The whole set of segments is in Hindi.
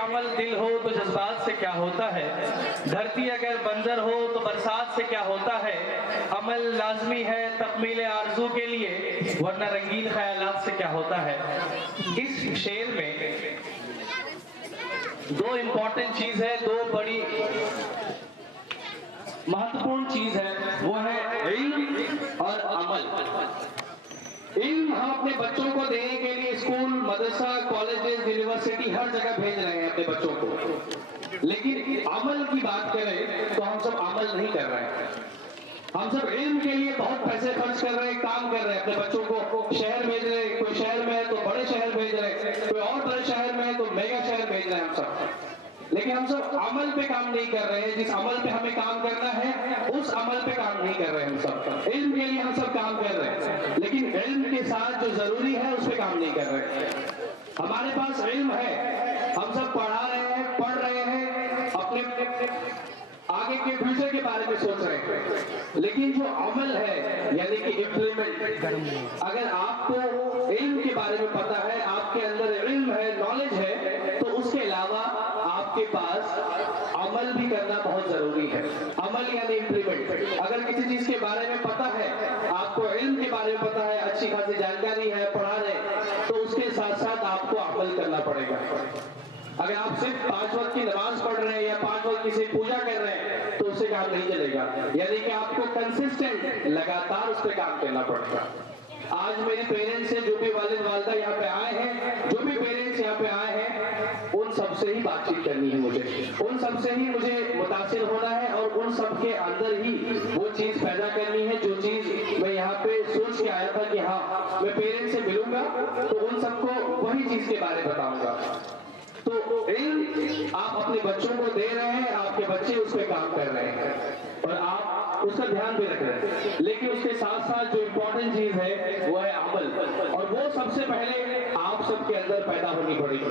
अमल दिल हो तो जज्बात से क्या होता है, धरती अगर बंजर हो तो बरसात से क्या होता है, अमल लाजमी है तकमील आरजू के लिए वरना रंगीन ख्यालात से क्या होता है। इस शेर में दो इम्पोर्टेंट चीज है, दो बड़ी महत्वपूर्ण चीज है, वो है इल्म और अमल। इल्म हम अपने बच्चों को देने के लिए स्कूल, मदरसा, कॉलेजेस, यूनिवर्सिटी हर जगह भेज रहे हैं अपने बच्चों को, लेकिन अमल की बात करें तो हम सब अमल नहीं कर रहे हैं। हम सब इल्म के लिए बहुत पैसे खर्च कर रहे हैं, काम कर रहे हैं, अपने बच्चों को शहर भेज रहे हैं, कोई शहर में है तो बड़े शहर भेज रहे हैं, कोई और बड़े शहर में है तो मेगा शहर भेज रहे हैं हम सब, लेकिन हम सब अमल पे काम नहीं कर रहे हैं। जिस अमल पे हमें काम करना है उस अमल पे काम नहीं कर रहे हैं हम सब। इल्म के लिए हम सब काम कर रहे हैं, लेकिन इल्म के साथ जो जरूरी है उस पे काम नहीं कर रहे हैं। हमारे पास इल्म है, हम सब पढ़ा रहे हैं, पढ़ रहे हैं, अपने आगे के फ्यूचर के बारे में सोच रहे हैं, लेकिन जो अमल है यानी कि इम्प्लीमेंट, अगर आपको इल्म के बारे में पता है, आपके अंदर इल्म है, नॉलेज है, तो उसके अलावा आपके पास अमल भी करना बहुत जरूरी है। अमल यानी इम्प्लीमेंट। अगर किसी चीज के बारे में पता है, आपको इल्म के बारे में पता है, अच्छी खासी जानकारी है, पढ़ा रहे, तो उसके साथ साथ आपको अमल करना पड़ेगा। अगर आप सिर्फ 5 वक्त की नमाज पढ़ रहे हैं या 5 वक्त की सिर्फ पूजा कर रहे हैं तो उससे काम नहीं चलेगा, यानी कि आपको कंसिस्टेंट लगातार उस पर काम करना पड़ेगा। आज मेरे पेरेंट्स से जो भी वालिद वालिदा यहाँ पे आए हैं, जो भी पेरेंट्स यहाँ पे आए हैं, उन सबसे ही बातचीत करनी है मुझे, उन सबसे ही मुझे मुतासिर होना है और उन सबके अंदर ही वो चीज पैदा करनी है जो चीज मैं यहाँ पे सोच के आया था कि हाँ मैं पेरेंट्स से मिलूंगा तो उन सबको वही चीज के बारे में बताऊंगा। तो इल्म आप अपने बच्चों को दे रहे हैं, आपके बच्चे उस पर काम कर रहे हैं और आप उसका ध्यान भी रख रहे हैं, लेकिन उसके साथ साथ जो इम्पोर्टेंट चीज है वो है अमल, और वो सबसे पहले आप सबके अंदर पैदा होनी पड़ेगी।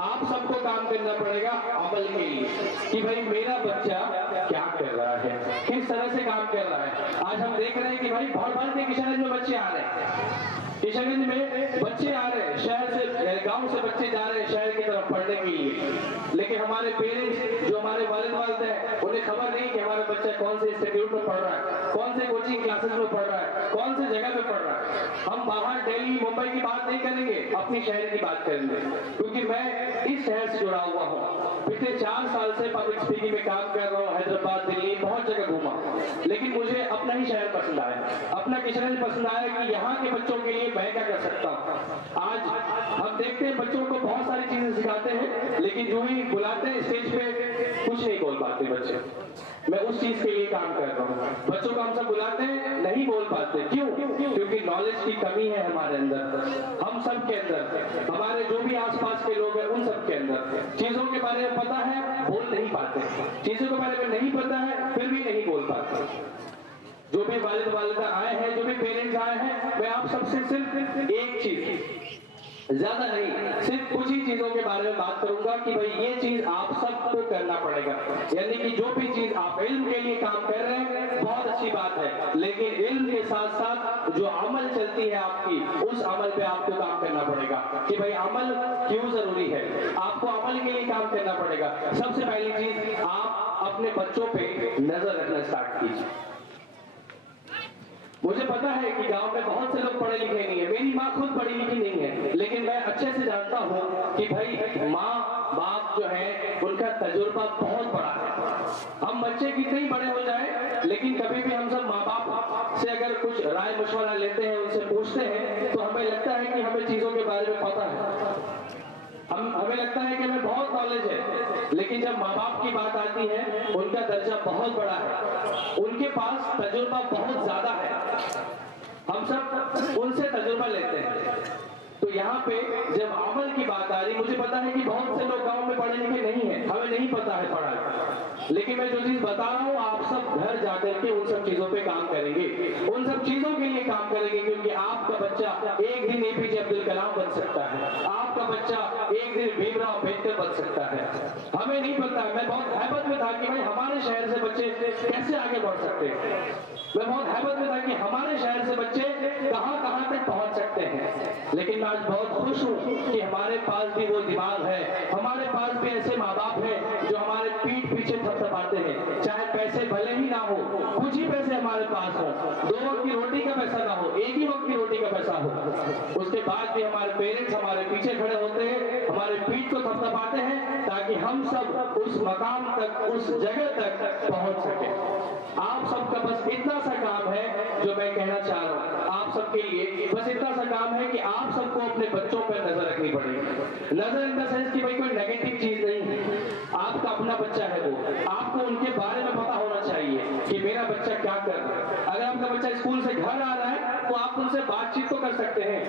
आप सबको काम करना पड़ेगा अमल के लिए कि भाई मेरा बच्चा क्या कर रहा है, किस तरह से काम कर रहा है। आज हम देख रहे हैं कि भाई भर के किशनगंज में बच्चे आ रहे हैं, किशनगंज में बच्चे आ रहे हैं, शहर से, गांव से बच्चे जा रहे हैं शहर की तरफ पढ़ने के लिए, लेकिन हमारे पेरेंट्स जो हमारे वालिद वालिद हैं उन्हें खबर नहीं कि हमारा बच्चा कौन से इंस्टीट्यूट में पढ़ रहा है, कौन से कोचिंग क्लासेस में पढ़ रहा है, कौन से जगह पे पढ़ रहा है। हम बाहर दिल्ली मुंबई की बात नहीं करेंगे, अपनी शहर की बात करेंगे, क्योंकि मैं इस शहर से जुड़ा हुआ हूँ। पिछले 4 साल से पब्लिक स्पीकिंग में काम कर रहा हूँ, हैदराबाद, दिल्ली, बहुत जगह घूमा, लेकिन मुझे अपना ही शहर पसंद आया, अपना किशनगंज पसंद आया कि यहाँ के बच्चों के लिए मैं क्या कर सकता हूँ। आज हम देखते हैं बच्चों को बहुत सारी चीजें सिखाते हैं, लेकिन जो ही बुलाते हैं स्टेज पे कुछ नहीं बोल पाते बच्चे। मैं उस चीज के लिए काम कर रहा हूँ। बच्चों को हम सब बुलाते हैं, नहीं बोल पाते, क्यों? क्योंकि नॉलेज की कमी है हमारे अंदर, हम सब के अंदर, हमारे जो भी आसपास के लोग हैं उन सब के अंदर चीजों के बारे में पता है, बोल नहीं पाते, चीजों के बारे में नहीं पता है फिर भी नहीं बोल पाते। जो भी वालिद वालिदा आए हैं, जो भी पेरेंट्स आए हैं, मैं आप सबसे सिर्फ एक चीज, ज्यादा नहीं, सिर्फ कुछ ही चीजों के बारे में बात करूंगा कि भाई ये चीज आप सबको करना पड़ेगा। यानी कि जो भी चीज आप इल्म के लिए काम कर रहे हैं बहुत अच्छी बात है, लेकिन इल्म के साथ साथ जो अमल चलती है आपकी, उस अमल पे आपको काम करना पड़ेगा कि भाई अमल क्यों जरूरी है। आपको अमल के लिए काम करना पड़ेगा। सबसे पहली चीज, आप अपने बच्चों पे नजर रखना स्टार्ट कीजिए। मुझे पता है कि गांव में बहुत से लोग पढ़े लिखे नहीं है, मेरी माँ खुद पढ़ी लिखी नहीं है, लेकिन मैं अच्छे से जानता हूँ कि भाई माँ बाप जो है उनका तजुर्बा बहुत बड़ा है। हम बच्चे कितने ही बड़े हो जाए, लेकिन कभी भी हम सब माँ बाप से अगर कुछ राय मशवरा लेते हैं, उनसे पूछते हैं, तो हमें लगता है कि हमें चीजों के बारे में पता है, हमें लगता है कि हमें बहुत नॉलेज है, लेकिन जब माँ बाप की बात आती है उनका दर्जा बहुत बड़ा है, उनके पास तजुर्बा बहुत ज्यादा है, हम सब उनसे तजुर्बा लेते हैं। तो यहाँ पे जब अमल की बात आ रही, मुझे पता है कि बहुत से लोग गांव में पढ़े लिखे नहीं है, हमें नहीं पता है पढ़ाई, लेकिन मैं जो चीज बता रहा हूँ आप सब घर जाकर के उन सब चीजों पे काम करेंगे, उन सब चीजों के लिए काम करेंगे, क्योंकि आपका बच्चा एक दिन एपीजे अब्दुल कलाम बन सकता है, आपका बच्चा एक दिन भीमराव अम्बेडकर बन सकता है। हमें नहीं पता। मैं बहुत हैबत में था कि भाई हमारे शहर से बच्चे कैसे आगे बढ़ सकते हैं, मैं बहुत हैरत में था कि हमारे शहर से बच्चे कहां कहां तक पहुंच सकते हैं। लेकिन मैं आज बहुत खुश हूं कि हमारे पास भी वो दिमाग है, हमारे पास भी ऐसे माँ बाप हैं जो हमारे पीठ पीछे थपथपाते हैं। चाहे पैसे भले ही ना हो, कुछ ही पैसे हमारे पास हो, 2 वक्त की रोटी का पैसा ना हो, एक ही वक्त की रोटी का पैसा हो, उसके बाद भी हमारे पेरेंट्स हमारे पीछे खड़े होते हैं, हमारे पीठ को थपथपाते हैं ताकि हम सब उस मकाम तक, उस जगह तक पहुंच सके। आप सबका बस इतना सा काम है जो मैं कहना चाह रहा हूं, आप सबके लिए बस इतना सा काम है कि आप सबको अपने बच्चों पर नजर रखनी पड़ेगी। नजर इन द सेंस कि भाई कोई नेगेटिव चीज नहीं है, आपका अपना बच्चा है, वो आपको उनके बारे में पता होना चाहिए कि मेरा बच्चा क्या कर रहा है। अगर आपका बच्चा स्कूल से घर आ रहा है तो आप उनसे बातचीत तो कर सकते हैं।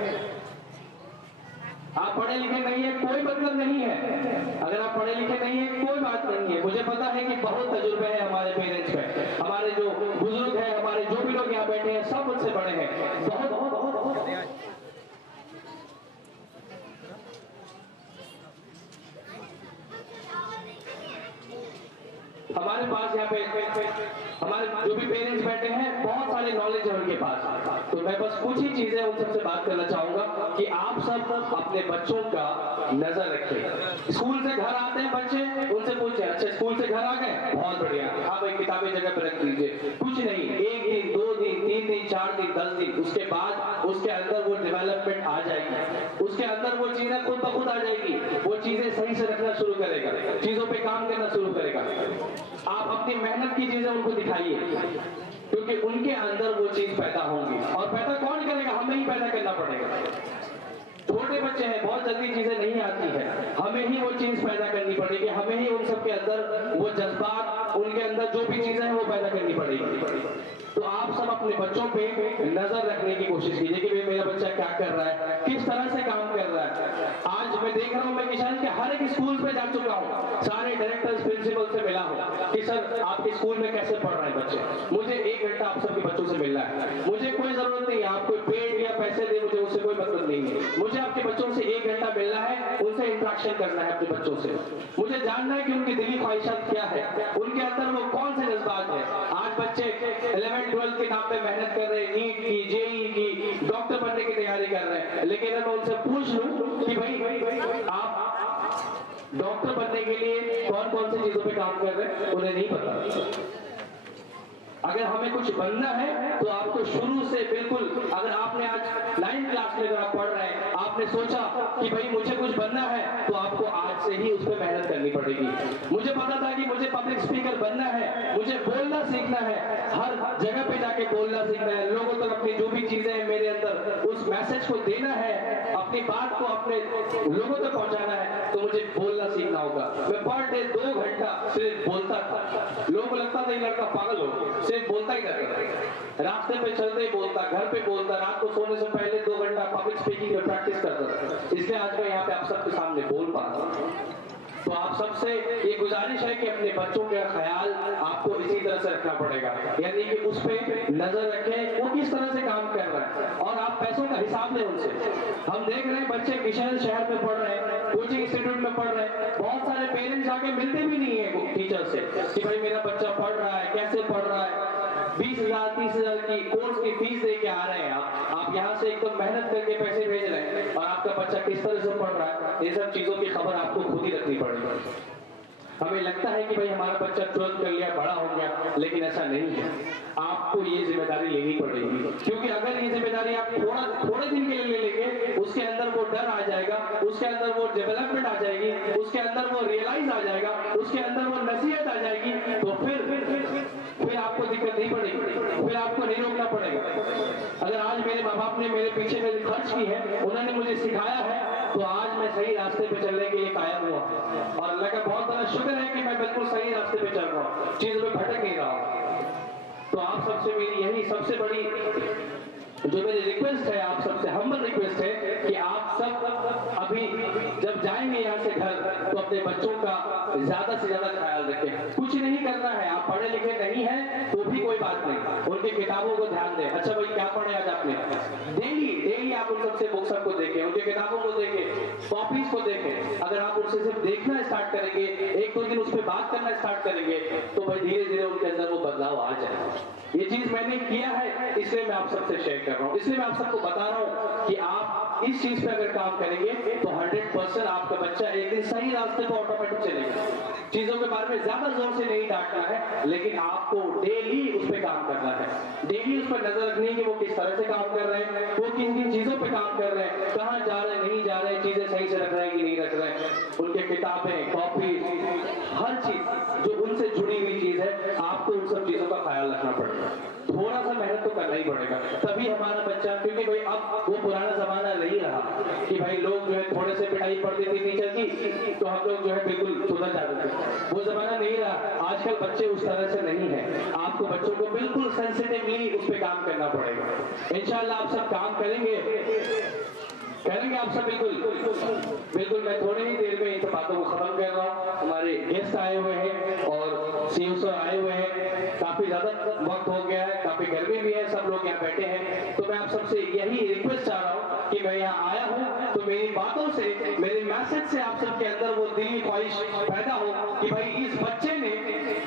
आप पढ़े लिखे नहीं है कोई मतलब नहीं है, अगर आप पढ़े लिखे नहीं है कोई बात नहीं है। मुझे पता है कि बहुत तजुर्बे हैं हमारे पेरेंट्स में, हमारे जो बुजुर्ग हैं, हमारे जो भी लोग यहाँ बैठे हैं सब मुझसे बड़े हैं, बहुत बहुत हमारे पास यहाँ पे हमारे जो भी पेरेंट्स बैठे हैं बहुत सारे नॉलेज है उनके पास। तो मैं बस कुछ ही चीजें उन सबसे बात करना चाहूंगा कि आप सब अपने बच्चों का नजर रखें। स्कूल से घर आते हैं बच्चे, उनसे पूछे अच्छा स्कूल से घर आ गए, बहुत बढ़िया, हाँ भाई किताबें जगह पर रख लीजिए। कुछ नहीं, 1 दिन 2 दिन 3 दिन 4 दिन 10 दिन, उसके बाद उसके अंदर वो डेवलपमेंट आ जाएगी, उसके अंदर वो चीजें खुद ब खुद आ जाएगी, वो चीजें सही से रखना शुरू करेगा, चीजों पे काम करना शुरू करेगा। आप अपनी मेहनत की चीजें उनको दिखाइए, क्योंकि उनके अंदर वो चीज पैदा होंगी, और पैदा कौन करेगा, हमें ही पैदा करना पड़ेगा। छोटे बच्चे हैं, बहुत जल्दी चीजें नहीं आती है, हमें ही वो चीज पैदा करनी पड़ेगी, हमें ही उन सबके अंदर वो जज्बात, उनके अंदर जो भी चीजें हैं वो पैदा करनी पड़ेगी। तो आप सब अपने बच्चों पे नजर रखने की कोशिश कीजिए कि भाई मेरा बच्चा क्या कर रहा है, किस तरह से काम कर रहा है। आज मैं देख रहा हूँ, मैं किसान के हर एक स्कूल पे जा चुका हूँ, सारे डायरेक्टर्स प्रिंसिपल से मिला हूँ कि सर आपके स्कूल में कैसे पढ़ रहे हैं बच्चे, मुझे 1 घंटा आप सबके बच्चों से मिलना है। मुझे कोई जरूरत नहीं है, आप कोई पेड या पैसे दे, मुझे उससे कोई मतलब नहीं है। मुझे आपके बच्चों से 1 घंटा मिलना है, उनसे इंटरेक्शन करना है अपने बच्चों से, मुझे जानना है कि उनकी दिली ख्वाहिशात क्या है, उनके अंदर वो कौन से जज्बात है। आज बच्चे 11-12 के नाम पे मेहनत कर रहे हैं, नीट की, जेई की, डॉक्टर बनने की तैयारी कर रहे हैं, लेकिन अगर मैं उनसे पूछ लूं कि भाई आप डॉक्टर बनने के लिए कौन कौन सी चीजों पे काम कर रहे हैं, उन्हें नहीं पता। अगर हमें कुछ बनना है तो आपको शुरू से बिल्कुल, अगर आपने आज 9th क्लास में अगर आप पढ़ रहे हैं, आपने सोचा कि भाई मुझे कुछ बनना है, तो आपको आज से ही उस पर मेहनत करनी पड़ेगी। मुझे पता था कि मुझे पब्लिक स्पीकर बनना है, मुझे बोलना सीखना है, हर जगह पे जाके बोलना सीखना है, लोगों तक अपनी जो भी चीजें हैं मेरे अंदर उस मैसेज को देना है, अपनी बात को अपने लोगों तक पहुंचाना है, तो मुझे बोलना सीखना होगा। मैं पर डे 2 घंटा सिर्फ बोलता था, लोगों को लगता था ये लड़का पागल हो, सिर्फ बोलता ही रहता, रास्ते पे चलते ही बोलता, घर पे बोलता, रात को सोने से पहले 2 घंटा पब्लिक स्पीकिंग में प्रैक्टिस करता था। इसलिए आज मैं यहाँ पे आप सबके सामने बोल पा रहा हूँ। तो आप सबसे ये गुजारिश है कि अपने बच्चों का ख्याल आपको इसी तरह से रखना पड़ेगा, यानी कि उस पे नजर रखें वो किस तरह से काम कर रहा है, और आप पैसों का हिसाब लें उनसे। हम देख रहे हैं बच्चे किशन शहर में पढ़ रहे हैं, कोचिंग इंस्टीट्यूट में पढ़ रहे हैं, बहुत सारे पेरेंट्स जाके मिलते भी नहीं है टीचर से कि भाई मेरा बच्चा पढ़ रहा है, कैसे पढ़ रहा है। 20,000 30,000 की कोर्स की फीस दे के आ रहे हैं आप यहाँ से एकदम मेहनत करके पैसे भेज रहे हैं, और आपका बच्चा किस तरह से पढ़ रहा है, इन सब चीजों की खबर आपको खुद ही रखनी पड़ेगी। हमें लगता है कि भाई हमारा बच्चा 12th कर लिया, बड़ा हो गया, लेकिन ऐसा नहीं है। आपको ये जिम्मेदारी लेनी पड़ेगी, क्योंकि अगर ये जिम्मेदारी आप थोड़े दिन के लिए ले लेंगे, उसके अंदर वो डर आ जाएगा, उसके अंदर वो डेवलपमेंट आ जाएगी, उसके अंदर वो रियलाइज आ जाएगा, उसके अंदर वो नसीहत आ जाएगी, तो फिर आपको दिक्कत नहीं पड़ेगी, फिर आपको नहीं रोकना पड़ेगा। अगर आज मेरे माँ बाप ने मेरे पीछे मेरी खर्च की है, उन्होंने मुझे सिखाया है, तो आज मैं सही रास्ते पे चलने के लिए कायम हुआ, और अल्लाह का बहुत बड़ा शुक्र है कि मैं बिल्कुल सही रास्ते पे चल रहा हूँ, चीजों में भटक नहीं रहा हूँ। तो आप सबसे मेरी यही सबसे बड़ी जो मेरी रिक्वेस्ट है, आप सबसे हम्बल रिक्वेस्ट है कि आप सब अभी जब जाएंगे यहाँ से घर, तो अपने बच्चों का ज्यादा से ज्यादा ख्याल रखें। कुछ नहीं करना है, आप पढ़े लिखे नहीं हैं तो भी कोई बात नहीं, उनकी किताबों को ध्यान दें। अच्छा भाई क्या पढ़े आज आपने, डेली आप उन सबसे बुक्स को देखें, उनके किताबों को देखें, कॉपीज को देखें। अगर आप उनसे सिर्फ देखना स्टार्ट करेंगे, 1-2 दिन उस पर बात करना स्टार्ट करेंगे तो भाई धीरे धीरे उनके अंदर वो बदलाव आ जाएगा। ये चीज मैंने किया है, इसलिए मैं आप सबसे शेयर कर रहा हूँ, इसलिए मैं आप सबको बता रहा हूँ कि आप इस चीज पे अगर काम करेंगे तो 100% आपका बच्चा एक दिन सही रास्ते पर ऑटोमेटिक चलेगा। चीजों के बारे में ज्यादा जोर से नहीं डांटना है, लेकिन आपको डेली उस पर काम करना है, डेली उस पर नजर रखनी है कि वो किस तरह से काम कर रहे हैं, वो किन किन चीजों पे काम कर रहे हैं, कहाँ जा रहे हैं नहीं जा रहे हैं, चीजें सही से रख रहे हैं कि नहीं रख रहे हैं। उनके किताबें, कॉपी, हर चीज जो उनसे जुड़ी हुई चीज है, आपको उन सब चीजों का ख्याल रखना पड़ेगा। थोड़ा सा मेहनत तो करना ही पड़ेगा, तभी हमारा बच्चा, क्योंकि भाई अब वो पुराना जमाना नहीं रहा कि भाई लोग जो है थोड़े से पिटाई पड़ती थी टीचर की तो हम लोग जो है बिल्कुल सुधर जाते थे, वो जमाना नहीं रहा। आजकल बच्चे उस तरह से नहीं है, आपको बच्चों को बिल्कुल सेंसिटिवली उस पर काम करना पड़ेगा। इंशाल्लाह आप सब काम करेंगे आप सब बिल्कुल। मैं थोड़ी ही देर में इन सब बातों को खत्म कर रहा हूँ। हमारे गेस्ट आए हुए हैं और सीएम सर आए हुए हैं, काफी ज्यादा वक्त हो गया है, काफी गर्मी भी है, सब लोग यहाँ बैठे हैं, तो मैं आप सबसे यही रिक्वेस्ट चाह रहा हूँ कि मैं यहाँ आया हूँ तो मेरी बातों से, मेरे मैसेज से आप सबके अंदर वो दिली ख्वाहिश पैदा हो कि भाई इस बच्चे ने,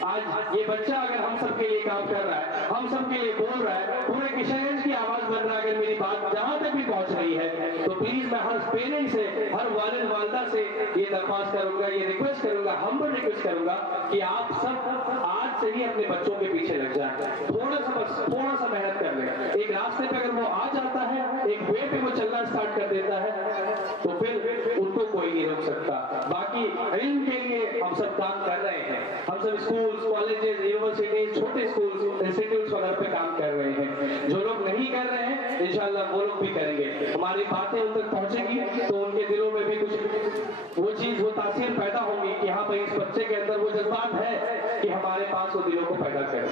आज ये बच्चा अगर हम सबके लिए काम कर रहा है, हम सबके लिए बोल रहा है, पूरे किशनगंज की आवाज बन रहा है, अगर मेरी बात जहां तक भी पहुंच रही है तो प्लीज मैं हर पेरेंट से, हर वालिद वालिदा से ये दरख्वास्त करूंगा, ये रिक्वेस्ट करूंगा, हम्बल रिक्वेस्ट करूंगा कि आप सब आज से ही अपने बच्चों के पीछे लग जाए, थोड़ा सा मेहनत कर ले। एक रास्ते पे अगर वो आ जाता है, एक वे पे वो चलना स्टार्ट कर देता है तो फिर उनको कोई नहीं रोक सकता। बाकी इल्म के लिए हम सब काम कर रहे हैं, हम सब स्कूल्स, कॉलेजेस, यूनिवर्सिटीज, छोटे स्कूल्स, इंस्टीट्यूट्स वगैरह पे काम कर रहे हैं। जो लोग नहीं कर रहे हैं इंशाल्लाह वो लोग भी करेंगे, हमारी बातें उन तक पहुंचेगी तो उनके दिलों में भी कुछ वो चीज, वो तासीर पैदा होगी कि हाँ भाई इस बच्चे के अंदर वो जज्बात है कि हमारे पास वो दिलों को पैदा करें।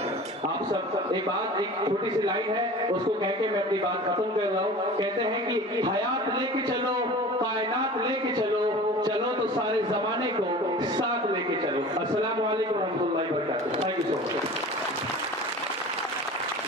आप सब एक बात, एक छोटी सी लाइन है, उसको कह के मैं अपनी बात खत्म कर रहा हूँ। कहते हैं कि हयात लेके चलो, कायनात लेके चलो, चलो तो सारे जमाने को साथ लेके चलो। अस्सलाम वालेकुम रहमतुल्लाहि व बरकातहू।